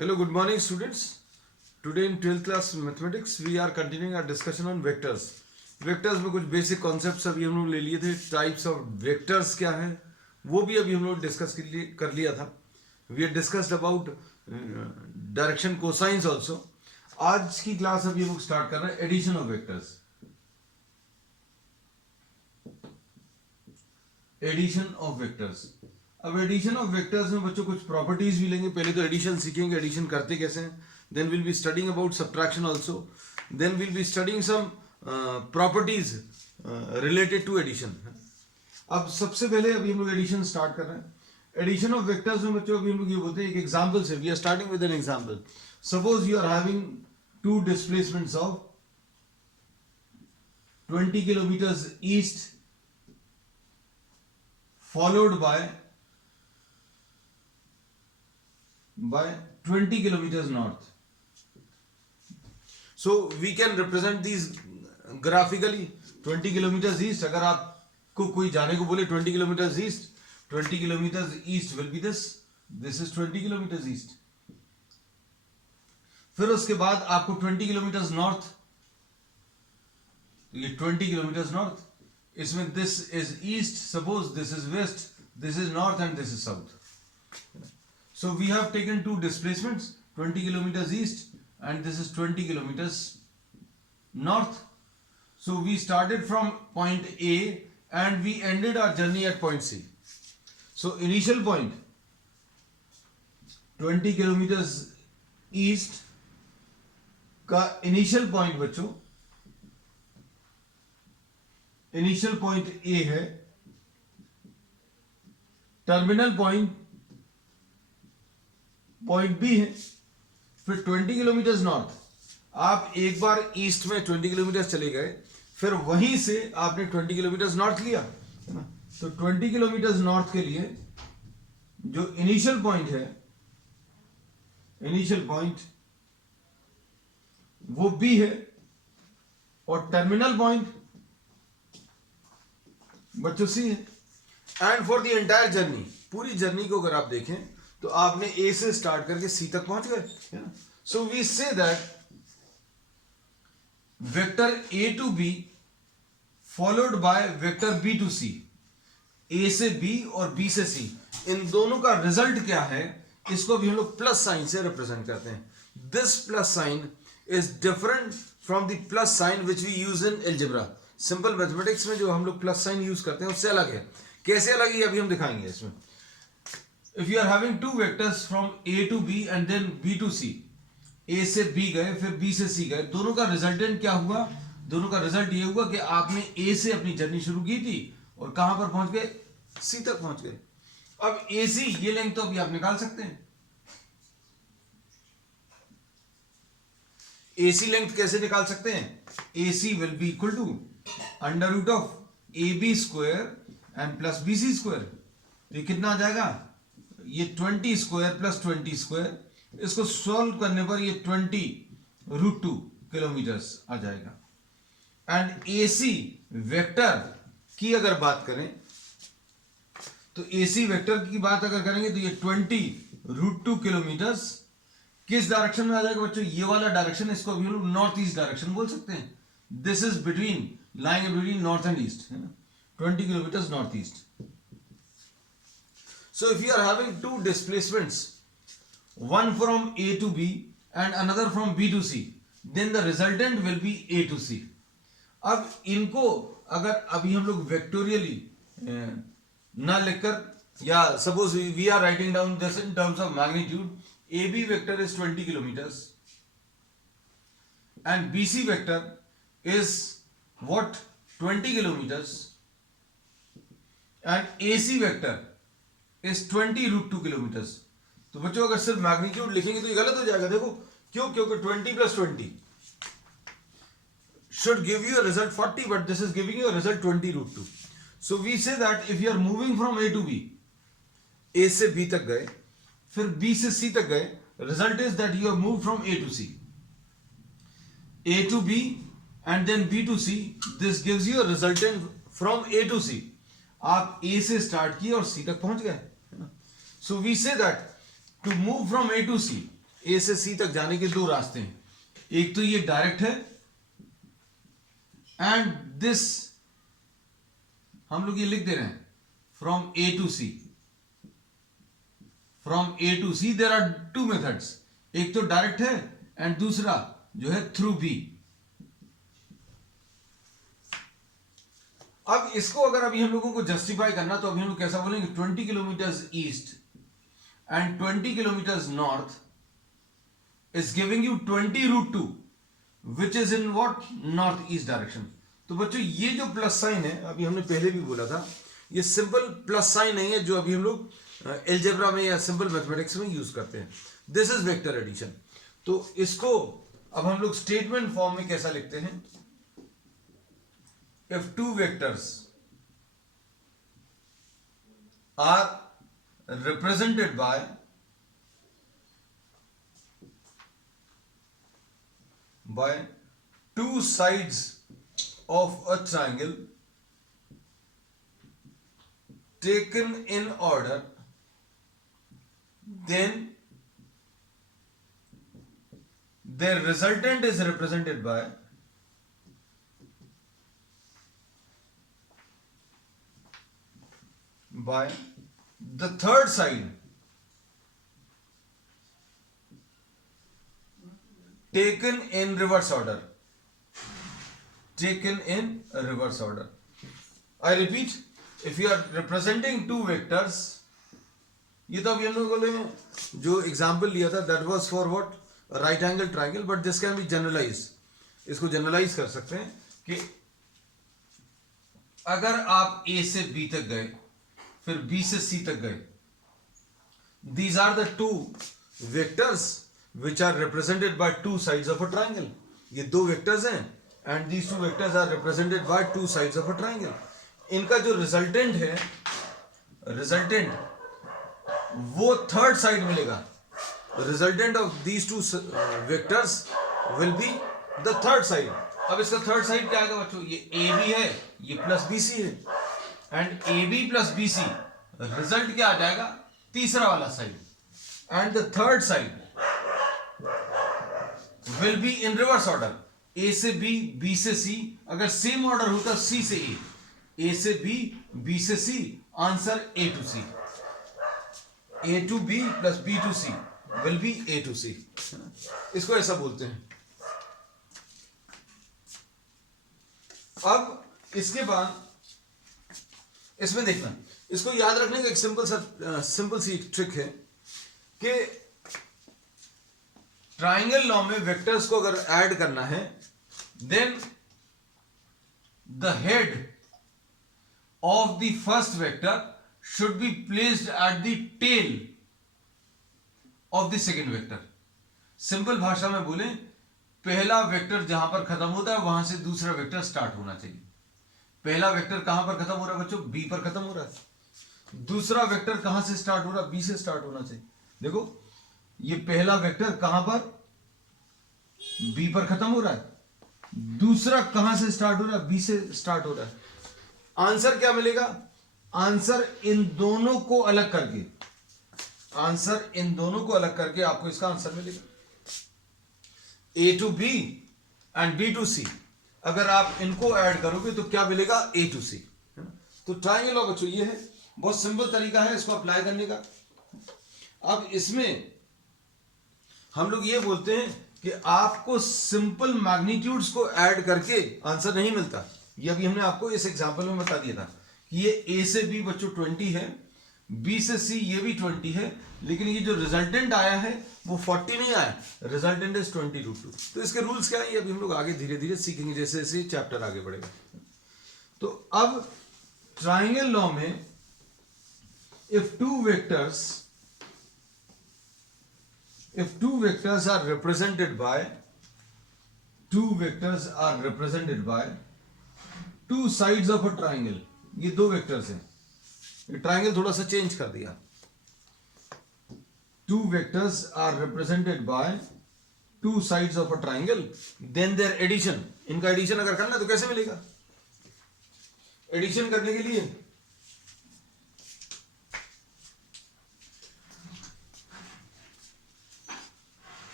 Hello, good morning, students. Today in 12th class mathematics, we are continuing our discussion on vectors. Vectors में कुछ basic concepts अभी हम लोग ले लिए थे. Types of vectors क्या हैं, वो भी अभी हम लोग discuss कर लिया था. We had discussed about direction cosines also. आज की क्लास अभी हम लोग स्टार्ट कर रहे हैं addition of vectors. Addition of vectors. अब एडिशन ऑफ वेक्टर्स में बच्चों कुछ प्रॉपर्टीज भी लेंगे. पहले तो एडिशन सीखेंगे, एडिशन करते कैसे हैं. Then will be studying about subtraction also. Then will be studying some properties related to addition. अब सबसे पहले अभी हम लोग एडिशन स्टार्ट कर रहे हैं. एडिशन ऑफ वेक्टर्स में बच्चों अभी हम लोग ये बोलते हैं एक एग्जांपल से. We are starting with an example. Suppose you are having two displacements of 20 kilometres east followed by 20 kilometers north. So we can represent these graphically. 20 kilometers east, अगर आपको कोई जाने को बोले 20 kilometers east, 20 kilometers east will be this. This is 20 kilometers east. फिर उसके बाद आपको 20 kilometers north, ये 20 kilometers north. इसमें this is east, suppose this is west, this is north and this is south. So we have taken two displacements, 20 kilometers east and this is 20 kilometers north. So we started from point A and we ended our journey at point C. So initial point 20 kilometers east का initial point बच्चों, initial point A है, terminal point B है. फिर 20 kilometre north. आप एक बार east में 20 kilometre चले गए, फिर वहीं से आपने 20 किलोमीटर नॉर्थ लिया, है ना. तो 20 किलोमीटर नॉर्थ के लिए जो इनिशियल पॉइंट है, इनिशियल पॉइंट वो बी है और टर्मिनल पॉइंट बच्चों सी है. And for the entire journey, पूरी जर्नी को अगर आप देखें तो आपने ए से स्टार्ट करके सी तक पहुंच गए, है ना. So we say that vector A to B followed by vector B to C. A से बी और बी से सी, इन दोनों का रिजल्ट क्या है, इसको भी हम लोग प्लस साइन से रिप्रेजेंट करते हैं. This plus sign is different from the plus sign which we use in algebra. Simple mathematics में जो हम लोग प्लस साइन यूज करते हैं उससे अलग है. कैसे अलग है अभी हम दिखाएंगे इसमें. If you are having two vectors from A to B and then B to C, A से बी गए फिर बी से सी गए, दोनों का रिजल्टेंट क्या हुआ, दोनों का रिजल्ट ये हुआ कि आपने ए से अपनी जर्नी शुरू की थी और कहां पर पहुंच गए, सी तक पहुंच गए. अब ए सी ये लेंथ तो अभी आप निकाल सकते हैं. ए सी लेंथ कैसे निकाल सकते हैं. A C will be equal to under root of A B square and plus B C square. तो ये कितना आ जाएगा, ये 20 स्क्वायर प्लस 20 स्क्वायर. इसको सॉल्व करने पर ये 20√2 किलोमीटर्स आ जाएगा. एंड ए सी वेक्टर की अगर बात करें तो ए सी वेक्टर की बात अगर करेंगे तो ये 20√2 किलोमीटर्स किस डायरेक्शन में आ जाएगा बच्चों, ये वाला डायरेक्शन. इसको अभी हम लोग नॉर्थ ईस्ट डायरेक्शन बोल सकते हैं. This is between, lying between north and east, है ना, 20 kilometers northeast. So if you are having two displacements, one from A to B and another from B to C, then the resultant will be A to C. अब इनको अगर अभी हम लोग vectorially ना लिखकर, या suppose we are writing down just in terms of magnitude, A B vector is 20 kilometres and B C vector is what 20 kilometers and AC vector is 20√2 kilometers. तो बच्चों अगर सिर्फ मैग्नीट्यूड लिखेंगे तो ये गलत हो जाएगा. देखो क्यों, क्योंकि 20 plus 20 should give you a result 40, but this is giving you a result 20√2. So we say that if you are moving from A to B, A से B तक गए फिर B से C तक गए, result is that you have moved from A to C, A to B and then B to C. This gives you a resultant from A to C. आप A से start किए और C तक पहुंच गए, है ना. So we say that to move from A to C, ए से सी तक जाने के दो रास्ते हैं, एक तो ये डायरेक्ट है एंड दिस हम लोग ये लिख दे रहे हैं from A to C, from A to C there are two methods, एक तो डायरेक्ट है एंड दूसरा जो है थ्रू बी। अब इसको अगर अभी हम लोगों को जस्टिफाई करना तो अभी हम लोग कैसा बोलेंगे, 20 kilometre east and 20 kilometre north is giving you 20 root 2 which is in what north east direction। तो बच्चों ये जो प्लस साइन है, अभी हमने पहले भी बोला था, ये सिंपल प्लस साइन नहीं है जो अभी हम लोग एलजेब्रा में या सिंपल मैथमेटिक्स में यूज करते हैं। This is vector addition. तो इसको अब हम लोग स्टेटमेंट फॉर्म में कैसा लिखते हैं, if two vectors are represented by two sides of a triangle taken in order, then their resultant is represented by the third side taken in reverse order, taken in reverse order। I repeat, if you are representing two vectors, ये तो अभी हम लोगों ने जो example लिया था that was for what, right angle triangle, but this can be generalized। इसको जनरलाइज कर सकते हैं कि अगर आप A से B तक गए फिर B से C तक गए, these are the two vectors which are represented by two sides of a triangle। ये दो वेक्टर्स हैं and these two vectors are represented by two sides of a triangle। इनका जो रिजल्टेंट है, रिजल्टेंट वो थर्ड साइड मिलेगा। Resultant of these two vectors will be the third side. अब इसका थर्ड साइड क्या आएगा बच्चों, ये ए बी है, ये प्लस बी सी है, and A B plus B C result क्या आ जाएगा, तीसरा वाला side, and the third side will be in reverse order, A से बी, बी से सी। अगर सेम ऑर्डर होता सी से ए से बी, बी से C, answer A to C, A to B plus B to C will be A to C. इसको ऐसा बोलते हैं। अब इसके बाद इसमें देखना, इसको याद रखने का एक सिंपल सी ट्रिक है कि ट्राइंगल लॉ में वेक्टर्स को अगर ऐड करना है, then the head of the first vector should be placed at the tail of the second vector. Simple भाषा में बोले, पहला वेक्टर जहां पर खत्म होता है वहां से दूसरा वेक्टर स्टार्ट होना चाहिए। पहला वेक्टर कहां पर खत्म हो रहा है बच्चों, बी पर खत्म हो रहा है। दूसरा वेक्टर कहां से स्टार्ट हो रहा है, बी से स्टार्ट होना चाहिए। देखो ये पहला वेक्टर कहां पर, बी पर खत्म हो रहा है, दूसरा कहां से स्टार्ट हो रहा है, बी से स्टार्ट हो रहा है। आंसर क्या मिलेगा, आंसर इन दोनों को अलग करके, आंसर इन दोनों को अलग करके आपको इसका आंसर मिलेगा। A to B and B to C, अगर आप इनको ऐड करोगे तो क्या मिलेगा, ए टू सी। तो ट्राइंगल लॉ बच्चों ये है, बहुत सिंपल तरीका है इसको अप्लाई करने का। अब इसमें हम लोग ये बोलते हैं कि आपको सिंपल मैग्नीट्यूड्स को ऐड करके आंसर नहीं मिलता। ये अभी हमने आपको इस एग्जांपल में बता दिया था कि ये ए से बी बच्चों 20 है, बी से सी ये भी 20 है, लेकिन ये जो रिजल्टेंट आया है वो 40 नहीं आया, रिजल्टेंट इज 20√2। तो इसके रूल्स क्या है ये अभी हम लोग आगे धीरे धीरे सीखेंगे जैसे जैसे चैप्टर आगे बढ़ेगा। तो अब ट्राइंगल लॉ में if two vectors are represented by two sides of a triangle, ये दो वेक्टर्स हैं, ये ट्राइंगल थोड़ा सा चेंज कर दिया। Two vectors are represented by two sides of a triangle, then their addition, इनका एडिशन अगर करना तो कैसे मिलेगा, एडिशन करने के लिए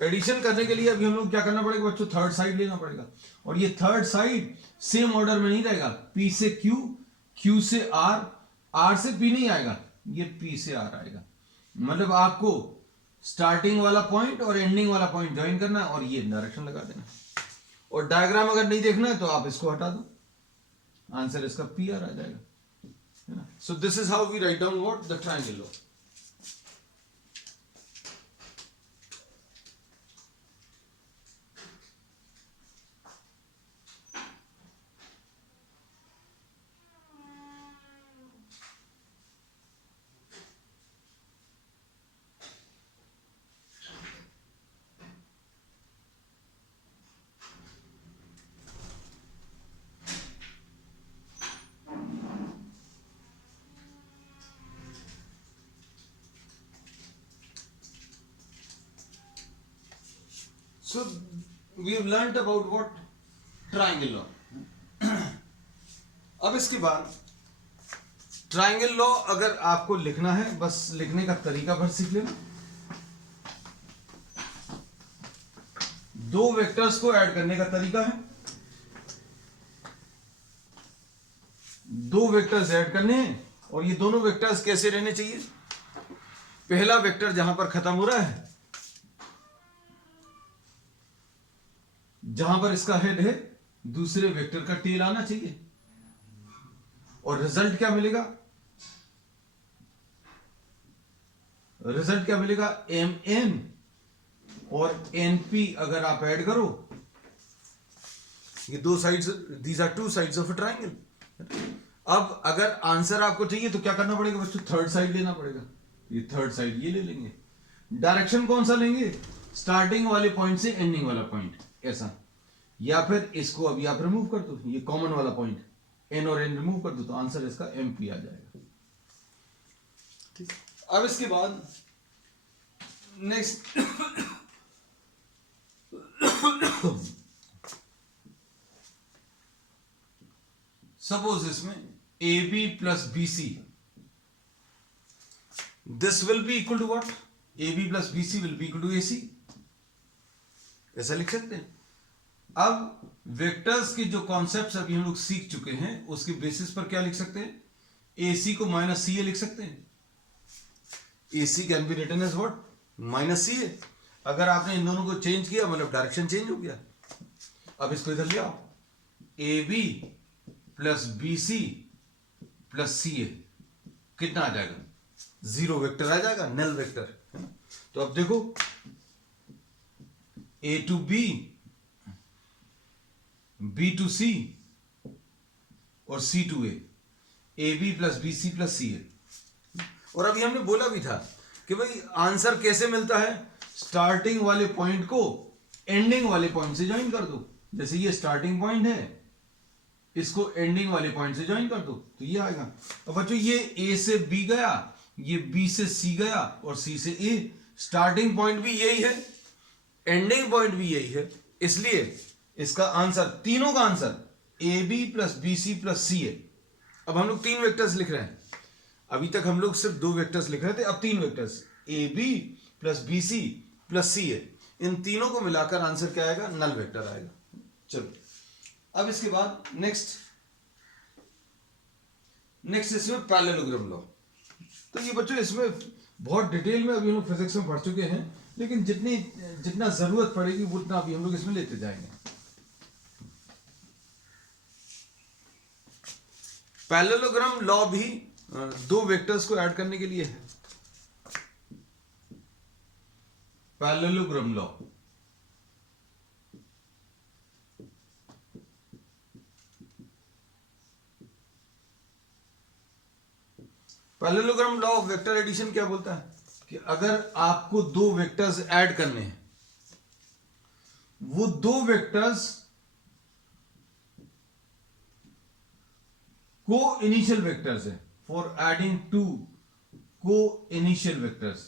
एडिशन करने के लिए अभी हम लोग क्या करना पड़ेगा बच्चों, थर्ड साइड लेना पड़ेगा, और ये थर्ड साइड सेम ऑर्डर में नहीं रहेगा, P से Q, Q से R, R से P नहीं आएगा, ये P से R आएगा। मतलब आपको स्टार्टिंग वाला पॉइंट और एंडिंग वाला पॉइंट ज्वाइन करना है और ये डायरेक्शन लगा देना। और डायग्राम अगर नहीं देखना है तो आप इसको हटा दो, आंसर इसका PR आ जाएगा। So this is how we write down what the triangle law. So we have learnt about what triangle law. अब इसके बाद ट्रायंगल लॉ अगर आपको लिखना है, बस लिखने का तरीका भर सीख लेना। दो वेक्टर्स को ऐड करने का तरीका है, दो वेक्टर्स ऐड करने हैं और ये दोनों वेक्टर्स कैसे रहने चाहिए। पहला वेक्टर जहां पर खत्म हो रहा है, जहां पर इसका हेड है, दूसरे वेक्टर का टेल आना चाहिए और रिजल्ट क्या मिलेगा, रिजल्ट क्या मिलेगा, MN और NP अगर आप ऐड करो, ये दो sides, these are two sides of a triangle. अब अगर आंसर आपको चाहिए तो क्या करना पड़ेगा बच्चों, थर्ड साइड लेना पड़ेगा, ये थर्ड साइड ये ले लेंगे। डायरेक्शन कौन सा लेंगे, स्टार्टिंग वाले पॉइंट से एंडिंग वाला पॉइंट ऐसा, या फिर इसको अभी आप रिमूव कर दो, ये कॉमन वाला पॉइंट N और N रिमूव कर दो तो आंसर इसका MP आ जाएगा। ठीक, अब इसके बाद नेक्स्ट सपोज इसमें AB plus BC, this will be equal to what, AB plus BC will be equal to AC, ऐसा लिख सकते हैं। अब वेक्टर्स के जो कॉन्सेप्ट्स अभी हम लोग सीख चुके हैं उसके बेसिस पर क्या लिख सकते हैं, AC को माइनस CA लिख सकते हैं। AC can be written as what, minus CA। अगर आपने इन दोनों को चेंज किया मतलब डायरेक्शन चेंज हो गया। अब इसको इधर ले आओ, AB plus BC plus CA कितना आ जाएगा, जीरो वेक्टर आ जाएगा, नल वेक्टर है ना। तो अब देखो A to B, B to C और C to A, AB plus BC plus CA। और अभी हमने बोला भी था कि भाई आंसर कैसे मिलता है, स्टार्टिंग वाले पॉइंट को एंडिंग वाले पॉइंट से ज्वाइन कर दो। जैसे ये स्टार्टिंग पॉइंट है, इसको एंडिंग वाले पॉइंट से ज्वाइन कर दो तो ये आएगा। अब बच्चों ये A से B गया, ये B से C गया और C से A, स्टार्टिंग पॉइंट भी यही है, एंडिंग पॉइंट भी यही है, इसलिए इसका आंसर, तीनों का answer AB plus BC plus CA। अब हम लोग तीन वेक्टर्स लिख रहे हैं, अभी तक हम लोग सिर्फ दो वेक्टर्स लिख रहे थे, अब तीन vectors AB plus BC plus CA, इन तीनों को मिलाकर आंसर क्या आएगा, नल वेक्टर आएगा। चलो अब इसके बाद नेक्स्ट इसमें पैरेललोग्राम लॉ। तो ये बच्चों इसमें बहुत डिटेल में अभी हम लोग फिजिक्स में पढ़ चुके हैं, लेकिन जितना जरूरत पड़ेगी उतना अभी हम लोग इसमें लेते जाएंगे। पैरेललोग्राम लॉ भी दो वेक्टर्स को ऐड करने के लिए है। Parallelogram law, parallelogram law of vector addition क्या बोलता है कि अगर आपको दो वेक्टर्स ऐड करने हैं, वो दो वेक्टर्स को इनिशियल वेक्टर्स है, for adding two coinitial vectors,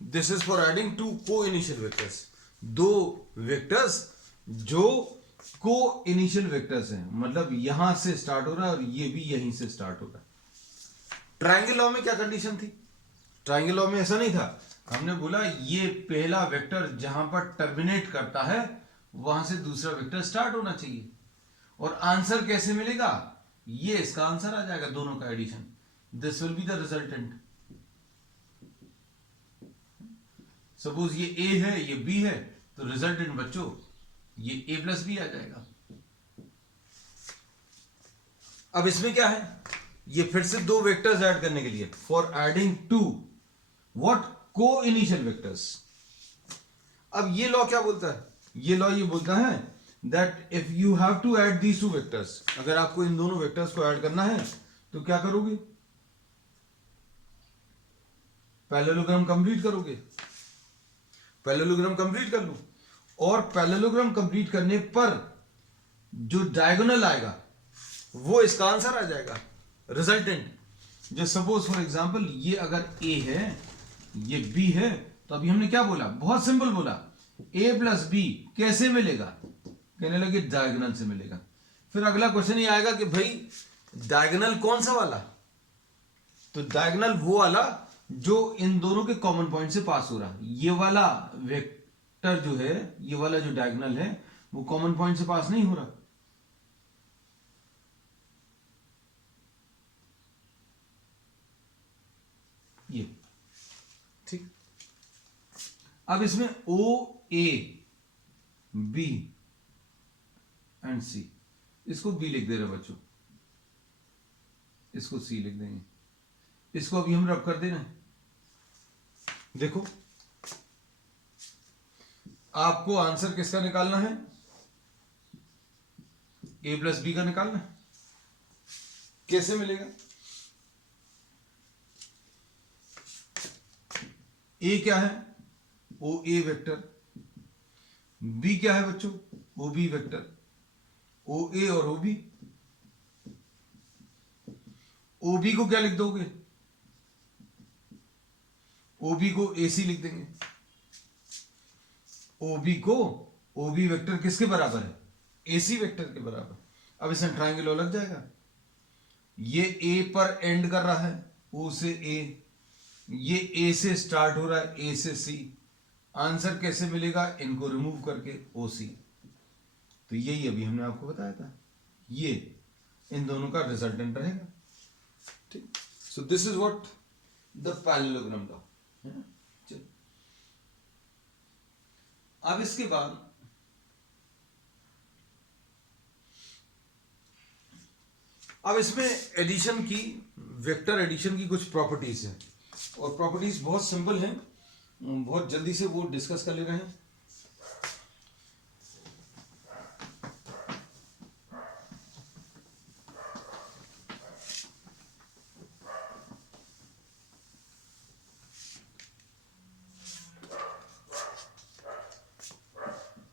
this is for adding two coinitial vectors. दो वेक्टर्स जो को इनिशियल वेक्टर्स हैं, मतलब यहां से स्टार्ट हो रहा है और ये भी यहीं से स्टार्ट हो रहा है। ट्रायंगल लॉ में क्या कंडीशन थी ट्रायंगल लॉ में ऐसा नहीं था, हमने बोला ये पहला वेक्टर जहां पर टर्मिनेट करता है वहां से दूसरा वेक्टर स्टार्ट होना चाहिए। और आंसर कैसे मिलेगा, ये इसका आंसर आ जाएगा, दोनों का addition, this will be the resultant. Suppose ये ए है ये बी है, तो रिजल्टेंट बच्चों ये ए प्लस बी आ जाएगा। अब इसमें क्या है, ये फिर से दो वेक्टर्स ऐड करने के लिए, फॉर एडिंग टू व्हाट को इनिशियल वेक्टर्स। अब ये लॉ क्या बोलता है, ये लॉ ये बोलता है that if you have to add these two vectors, अगर आपको इन दोनों वेक्टर्स को ऐड करना है तो क्या करोगे, पैरेललोग्राम कंप्लीट करोगे। पैरेललोग्राम कंप्लीट कर लो, और पैरेललोग्राम कंप्लीट करने पर जो डायगोनल आएगा वो इसका आंसर आ जाएगा, रिजल्टेंट। जो सपोज फॉर एग्जांपल ये अगर ए है ये बी है, तो अभी हमने क्या बोला, बहुत सिंपल बोला, ए प्लस बी कैसे मिलेगा, कहने लगे डायगोनल से मिलेगा। फिर अगला क्वेश्चन ये आएगा कि भाई डायगोनल कौन सा वाला, तो डायगोनल वो वाला जो इन दोनों के कॉमन पॉइंट से पास हो रहा है। ये वाला वेक्टर जो है, ये वाला जो डायगोनल है वो कॉमन पॉइंट से पास नहीं हो रहा। ये ठीक। अब इसमें ओ ए बी एंड सी, इसको बी लिख दे रहे बच्चों, इसको सी लिख देंगे, इसको अभी हम रब कर देना। देखो आपको आंसर किसका निकालना है, ए प्लस बी का निकालना है। कैसे मिलेगा, ए क्या है, ओ ए वेक्टर, बी क्या है बच्चों, ओ बी वेक्टर, ओ ए और ओ बी। ओ बी को क्या लिख दोगे, ओ बी को ए सी लिख देंगे। ओ बी को, ओ बी वेक्टर किसके बराबर है, ए सी वेक्टर के बराबर। अब इसमें ट्राइंगल लग जाएगा, ये ए पर एंड कर रहा है, ओ से ए, ये ए से स्टार्ट हो रहा है, ए से सी। आंसर कैसे मिलेगा, इनको रिमूव करके ओ सी। तो यही अभी हमने आपको बताया था, ये इन दोनों का रिजल्टेंट रहेगा। ठीक, सो this is what the parallelogram law. अब इसके बाद अब इसमें एडिशन की, वेक्टर एडिशन की कुछ प्रॉपर्टीज हैं, और प्रॉपर्टीज बहुत सिंपल हैं, बहुत जल्दी से वो डिस्कस कर ले रहे हैं।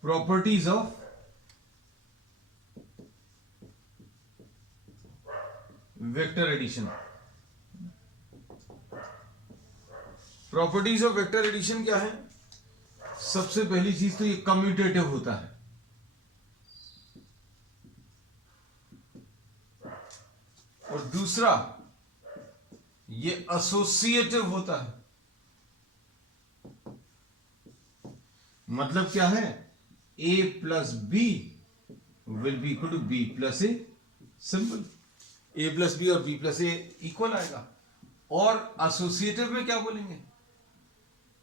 Properties of vector addition. Properties of vector addition क्या है, सबसे पहली चीज तो ये कम्यूटेटिव होता है, और दूसरा ये एसोसिएटिव होता है। मतलब क्या है, A plus B will be equal to B plus A, simple. A plus B और बी प्लस ए इक्वल आएगा। और एसोसिएटिव में क्या बोलेंगे,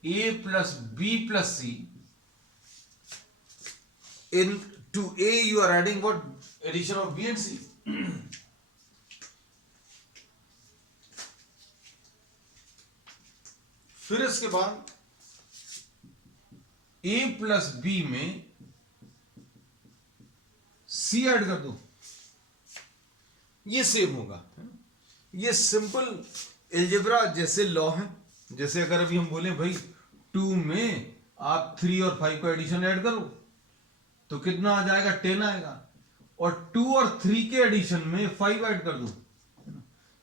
A plus B plus C, in to A you are adding what, addition of B and C. फिर इसके बाद ए plus B में सी ऐड कर दो, ये सेम होगा। ये सिंपल एल्जेब्रा जैसे लॉ है। जैसे अगर अभी हम बोले भाई 2 में आप 3 और 5 को एडिशन ऐड करो तो कितना आ जाएगा, 10 आएगा। और 2 और 3 के एडिशन में 5 ऐड कर दो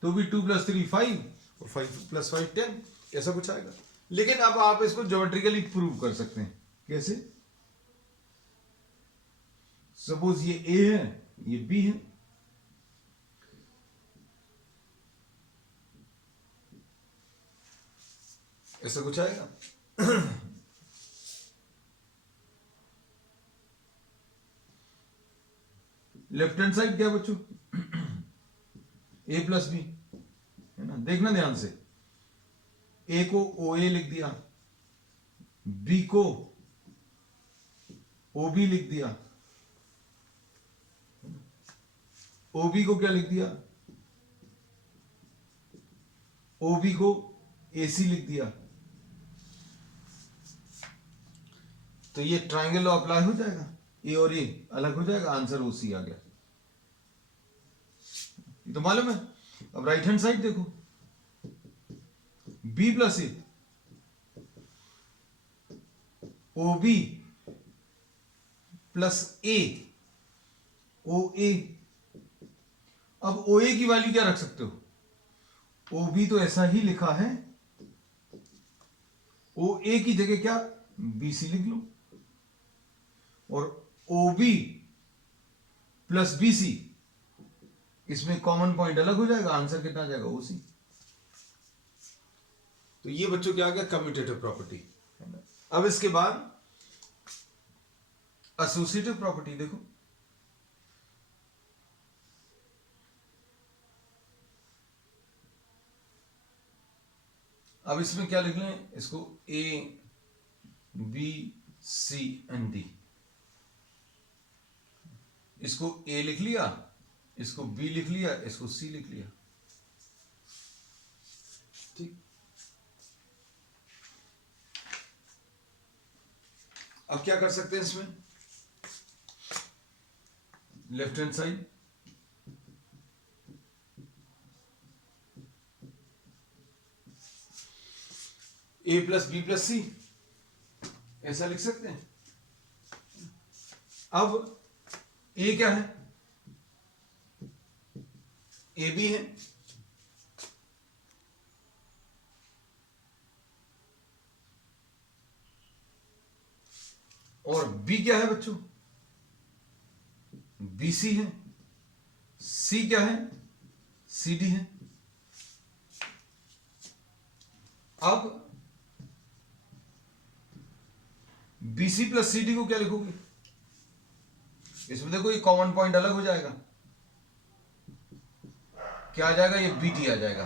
तो भी 2 + 3 5 और 5 + 5 10, ऐसा कुछ आएगा। लेकिन अब आप इसको ज्योमेट्रिकली प्रूव कर सकते हैं। कैसे, सपोज ये ए है ये बी है, ऐसा कुछ आएगा। लेफ्ट हैंड साइड क्या बच्चों, ए प्लस बी है ना, देखना ध्यान से, ए को ओ ए लिख दिया, बी को ओ बी लिख दिया, ओ बी को क्या लिख दिया, ओ बी को ए सी लिख दिया। तो ये ट्राइंगल लॉ अप्लाई हो जाएगा, ए और ए अलग हो जाएगा, आंसर ओ सी आ गया। ये तो मालूम है। अब राइट हैंड साइड देखो, बी प्लस ए, ओ बी प्लस ए, ओ ए। अब ओ ए की वैल्यू क्या रख सकते हो, ओ बी तो ऐसा ही लिखा है, ओ ए की जगह क्या बी सी लिख लो, और O B plus B C, इसमें कॉमन पॉइंट अलग हो जाएगा, आंसर कितना आ जाएगा ओ सी। तो ये बच्चों क्या आ गया, कम्यूटेटिव प्रॉपर्टी। अब इसके बाद एसोसिएटिव प्रॉपर्टी देखो, अब इसमें क्या लिख लें, इसको A B C and D, इसको ए लिख लिया, इसको बी लिख लिया, इसको सी लिख लिया, ठीक। अब क्या कर सकते हैं इसमें, लेफ्ट हैंड साइड ए प्लस बी प्लस सी, ऐसा लिख सकते हैं। अब ए क्या है, ए बी है, और बी क्या है बच्चों, बी सी है, सी क्या है, सी डी है। अब B C plus C D को क्या लिखोगे, इसमें देखो ये कॉमन पॉइंट अलग हो जाएगा, क्या आ जाएगा, ये बी डी आ जाएगा,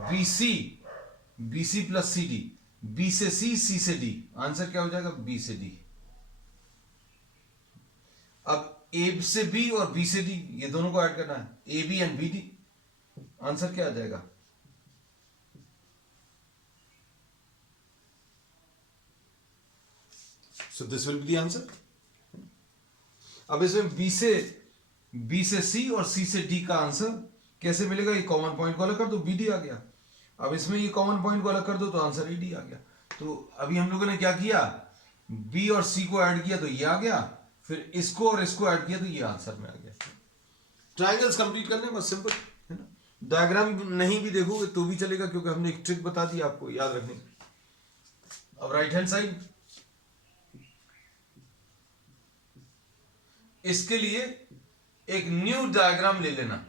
B C plus C D, B से सी, सी से डी, आंसर क्या हो जाएगा, बी से डी। अब ए से बी और बी से डी, ये दोनों को ऐड करना है, A B and B D, answer क्या आ जाएगा, so this will be the answer. अब इसमें बी से सी और सी से डी का आंसर कैसे मिलेगा, ये कॉमन पॉइंट को अलग कर दो, बी डी आ गया। अब इसमें ये कॉमन पॉइंट को अलग कर दो तो आंसर ए डी आ गया। तो अभी हम लोगों ने क्या किया, बी और सी को ऐड किया तो ये आ गया, फिर इसको और इसको ऐड किया तो ये आंसर में आ गया। ट्रायंगल्स कंप्लीट करने बस, सिंपल है ना। डायग्राम नहीं भी देखोगे तो भी चलेगा, क्योंकि हमने एक ट्रिक बता दी आपको याद रखने की। अब राइट हैंड साइड, इसके लिए एक न्यू डायग्राम ले लेना,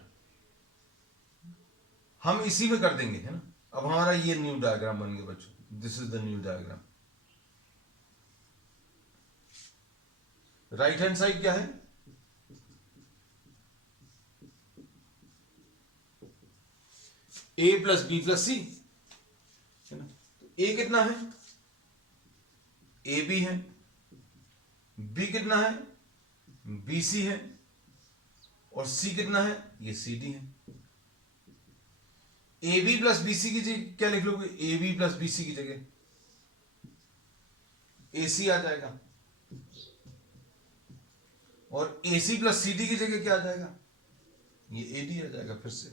हम इसी में कर देंगे, है ना। अब हमारा ये न्यू डायग्राम बन गया बच्चों, this is the new diagram. Right hand side क्या है, ए प्लस बी प्लस सी, है ना। तो ए कितना है, ए बी है, बी कितना है, बी सी है, और सी कितना है, ये सी डी है। A B plus B C की जगह क्या लिख लोगे, A B plus B C की जगह ए सी आ जाएगा, और ए सी प्लस सी डी की जगह क्या आ जाएगा, ये ए डी आ जाएगा फिर से।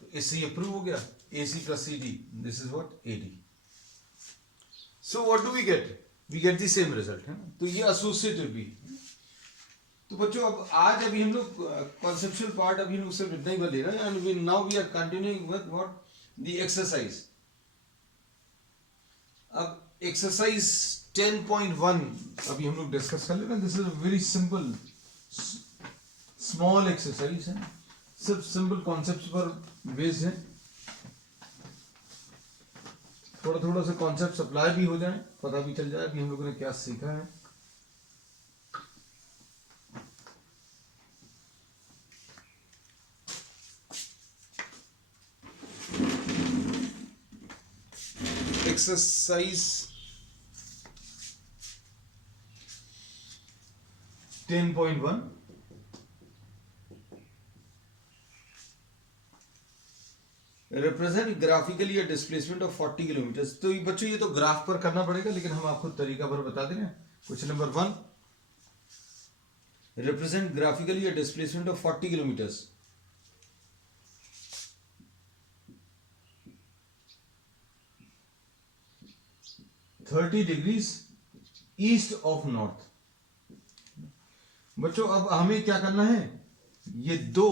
तो इससे ये प्रूव हो गया, A C plus C D, this is what, A D. So what do we get the same result, है ना। तो ये एसोसिएटिव भी। तो बच्चों अब आज अभी हम लोग कॉन्सेप्चुअल पार्ट अभी हम लोग सिर्फ इतना ही ले रहे हैं, and now we are continuing with what, the exercise. अब एक्सरसाइज 10.1 अभी हम लोग डिस्कस कर लेना। This is a very simple small exercise है, सिर्फ सिंपल कॉन्सेप्ट पर बेस्ड है। थोड़ा थोड़ा सा कॉन्सेप्ट सप्लाई भी हो जाए, पता भी चल जाए अभी हम लोगों ने क्या सीखा है। Exercise 10.1 represent graphically a displacement of 40 kilometre. तो बच्चों ये तो ग्राफ पर करना पड़ेगा, लेकिन हम आपको तरीका पर बता दे रहे हैं। Question number 1, represent graphically a displacement of 40 kilometres. Thirty degrees east of north. बच्चों अब हमें क्या करना है, ये दो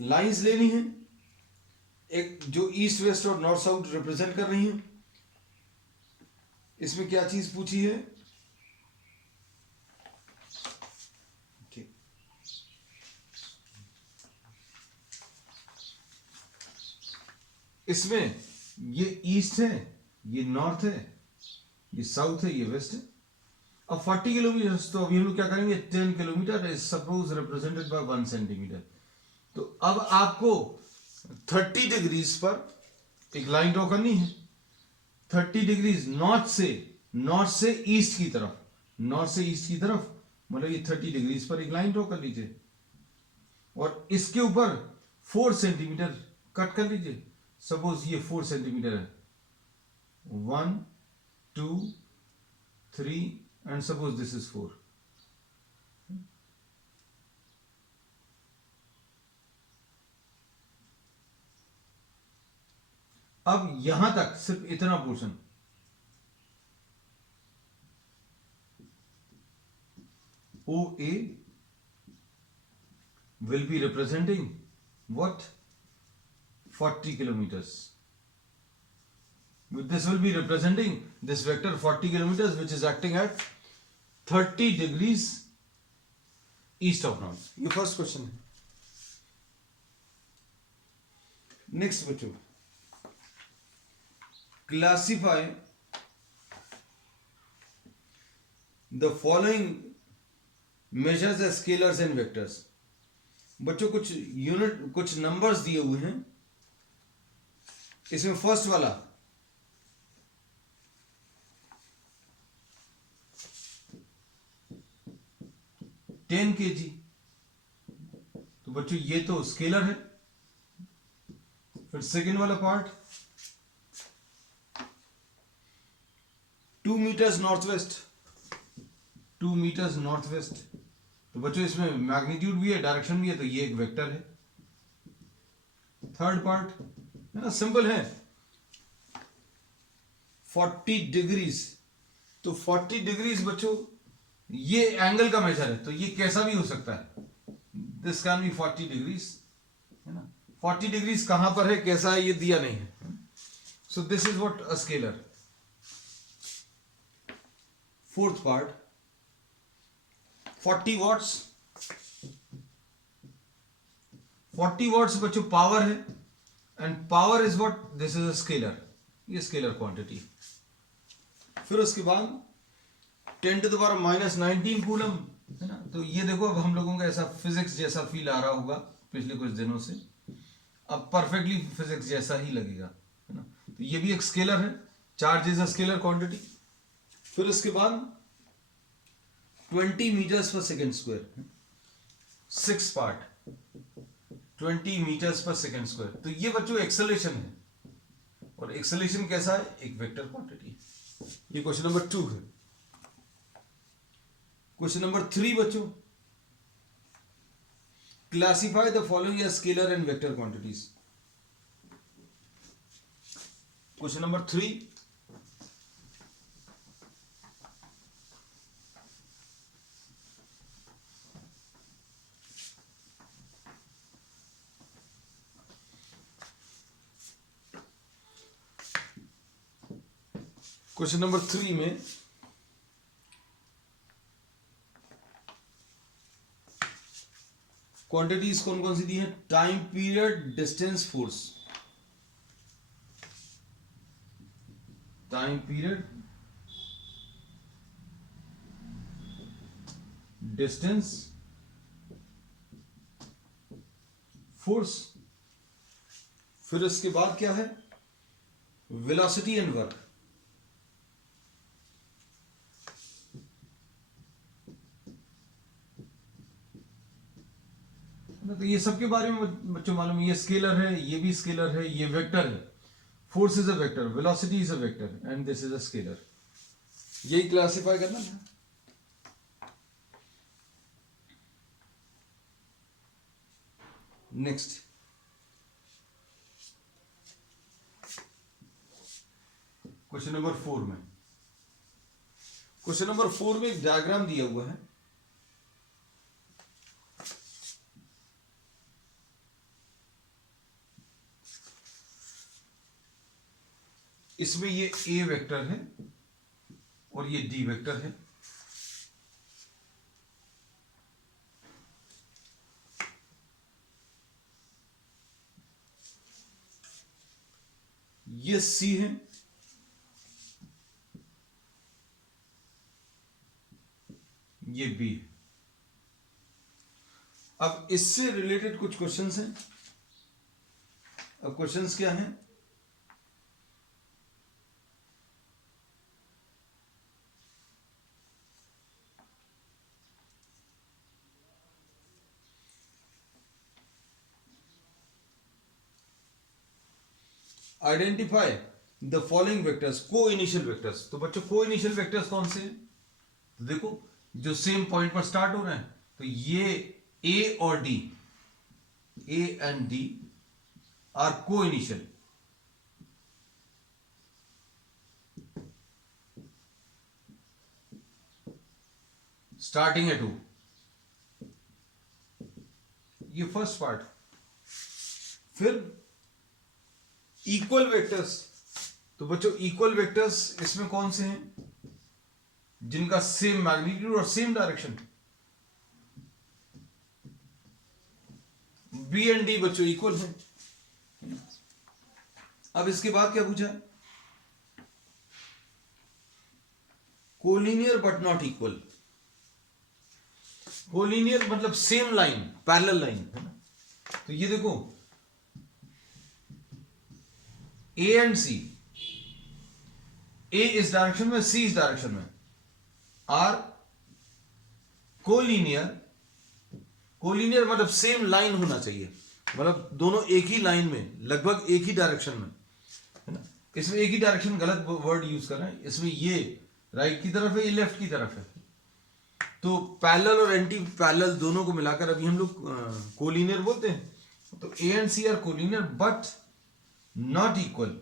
लाइंस लेनी है, एक जो ईस्ट वेस्ट और नॉर्थ साउथ रिप्रेजेंट कर रही है। इसमें क्या चीज पूछी है, ठीक, इसमें ये ईस्ट है, ये नॉर्थ है, ये साउथ है, ये वेस्ट है। अब 40 किलोमीटर, तो अभी हम लोग क्या करेंगे, 10 kilometre is suppose represented by 1 centimetre. तो अब आपको 30 डिग्रीज पर एक लाइन ड्रॉ करनी है। 30 डिग्रीज नॉर्थ से ईस्ट की तरफ, नॉर्थ से ईस्ट की तरफ, मतलब ये 30 डिग्रीज पर एक लाइन ड्रॉ कर लीजिए और इसके ऊपर 4 सेंटीमीटर कट कर लीजिए। सपोज ये 4 सेंटीमीटर है, 1 2 3 एंड सपोज दिस इज 4। अब यहां तक सिर्फ इतना portion, O A will be representing what, 40 kilometers. This will be representing this vector 40 kilometers which is acting at 30 degrees east of north. ये फर्स्ट क्वेश्चन है। Next बच्चों, classify the following measures as scalars and vectors. बच्चों कुछ unit, कुछ numbers दिए हुए हैं। इसमें फर्स्ट वाला 10 kg, तो बच्चों ये तो स्केलर है। फिर सेकेंड वाला part 2 metres north west, 2 metres north west, तो बच्चों इसमें मैग्नीट्यूड भी है, डायरेक्शन भी है, तो ये एक वेक्टर है। थर्ड पार्ट है ना, सिंपल है, 40 डिग्रीज, तो 40 डिग्रीज बच्चों ये एंगल का मेजर है, तो ये कैसा भी हो सकता है, दिस कैन बी 40 डिग्रीज, है ना। 40 डिग्रीज कहां पर है, कैसा है, ये दिया नहीं है। So this is what a scalar. Fourth part 40 watts, 40 watts बच्चों पावर है, and power is what, this is a scalar, ये स्केलर क्वांटिटी। फिर उसके बाद 10 टू द पावर -19 कूलम, है ना। तो ये देखो अब हम लोगों का ऐसा फिजिक्स जैसा फील आ रहा होगा पिछले कुछ दिनों से, अब परफेक्टली फिजिक्स जैसा ही लगेगा, है ना। तो ये भी एक स्केलर है, charge is a scalar quantity. फिर उसके बाद 20 मीटर्स पर सेकेंड स्क्वायर, 6 पार्ट 20 मीटर्स पर सेकेंड स्क्वायर, तो ये बच्चों एक्सेलरेशन है, और एक्सेलरेशन कैसा है, एक वेक्टर क्वांटिटी। ये क्वेश्चन नंबर 2 है। क्वेश्चन नंबर 3 बच्चों, classify the following as scalar and vector quantities. Question number 3, question number 3 में क्वांटिटीज कौन कौन सी दी है, time period, distance, force. Time period, distance, force, फिर इसके बाद क्या है, वेलोसिटी एंड वर्क। तो ये सबके बारे में बच्चों मालूम है, ये स्केलर है, ये भी स्केलर है, ये वेक्टर है। Force is a vector, velocity is a vector and this is a scalar. यही क्लासिफाई करना है। नेक्स्ट, क्वेश्चन नंबर 4 में, क्वेश्चन नंबर 4 में एक डायग्राम दिया हुआ है। इसमें ये ए वेक्टर है और ये डी वेक्टर है। ये सी है, ये बी है। अब इससे रिलेटेड कुछ क्वेश्चंस हैं। अब क्वेश्चंस क्या हैं, identify the following vectors, coinitial vectors. तो बच्चों को इनिशियल वेक्टर्स कौन से हैं, तो देखो जो सेम पॉइंट पर स्टार्ट हो रहे हैं, तो ये ए और D, A and D are coinitial. Starting at 2, ये फर्स्ट पार्ट। फिर इक्वल वेक्टर्स, तो बच्चों इक्वल वेक्टर्स इसमें कौन से हैं, जिनका सेम मैग्नीट्यूड और same direction. B and D बच्चों इक्वल है। अब इसके बाद क्या पूछा, collinear but not equal. Collinear मतलब सेम लाइन, पैरेलल लाइन है ना। तो ये देखो ए एंड सी, ए इस डायरेक्शन में, सी इस डायरेक्शन में, आर कोलिनियर। कोलिनियर मतलब सेम लाइन होना चाहिए, मतलब दोनों एक ही लाइन में, लगभग एक ही डायरेक्शन में, है ना। इसमें एक ही डायरेक्शन गलत वर्ड यूज कर रहे हैं, इसमें ये राइट की तरफ है, ये लेफ्ट की तरफ है। तो पैरेलल और एंटी पैरेलल दोनों को मिलाकर अभी हम लोग कोलिनियर बोलते हैं। तो A and C are collinear but not equal.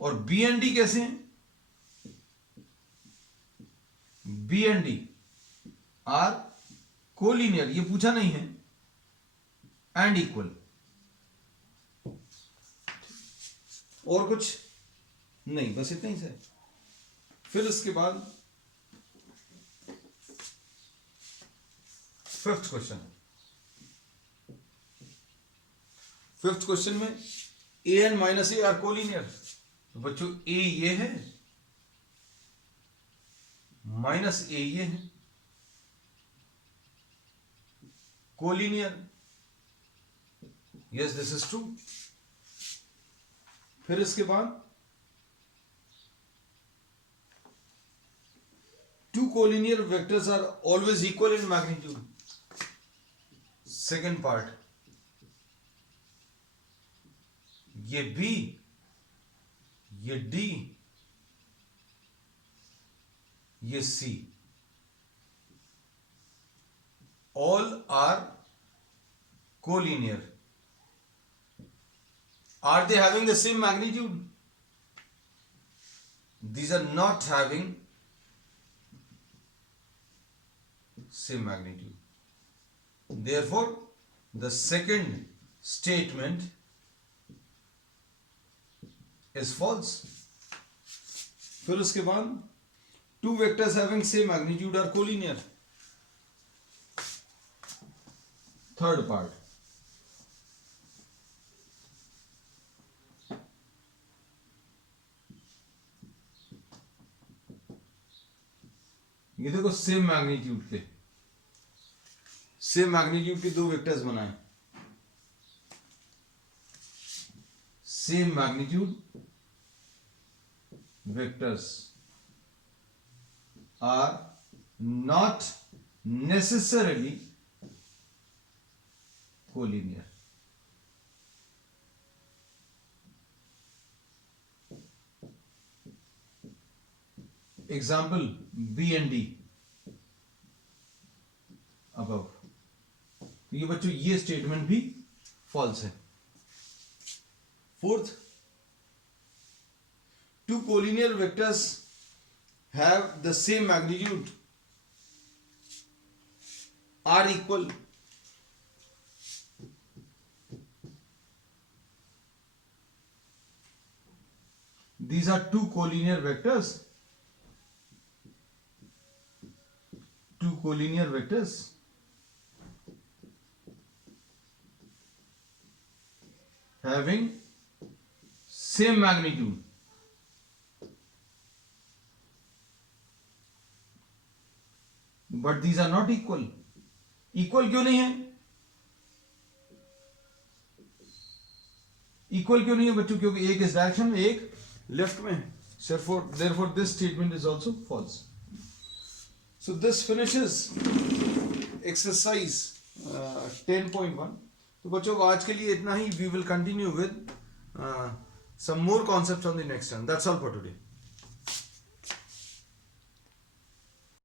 और बी एंड डी कैसे हैं, B and D are collinear, ये पूछा नहीं है, एंड इक्वल। और कुछ नहीं, बस इतना ही है। फिर इसके बाद फिफ्थ क्वेश्चन, फिफ्थ क्वेश्चन में A and minus A R collinear. तो बच्चों ए ये है, माइनस ए ये है, collinear. Yes this is true. फिर इसके बाद two collinear vectors are always equal in magnitude. Second part, ये B, ये D, ये C, all are collinear. Are they having the same magnitude? These are not having same magnitude. Therefore, the second statement is false. फिर उसके बाद two vectors having same magnitude are collinear. Third part, ये देखो same magnitude के दो vectors बनाए, same magnitude vectors are not necessarily collinear. Example B and D above. ये बच्चों ये स्टेटमेंट भी फॉल्स है। Fourth, two collinear vectors have the same magnitude are equal these are two collinear vectors having same magnitude but these are not equal। Equal क्यों नहीं है? Equal क्यों नहीं है बच्चों? क्योंकि एक इस डायरेक्शन में एक लेफ्ट में है। therefore this statement is also false। so this finishes exercise 10.1। तो बच्चों आज के लिए इतना ही। we will continue with some more concepts on the next time। that's all for today।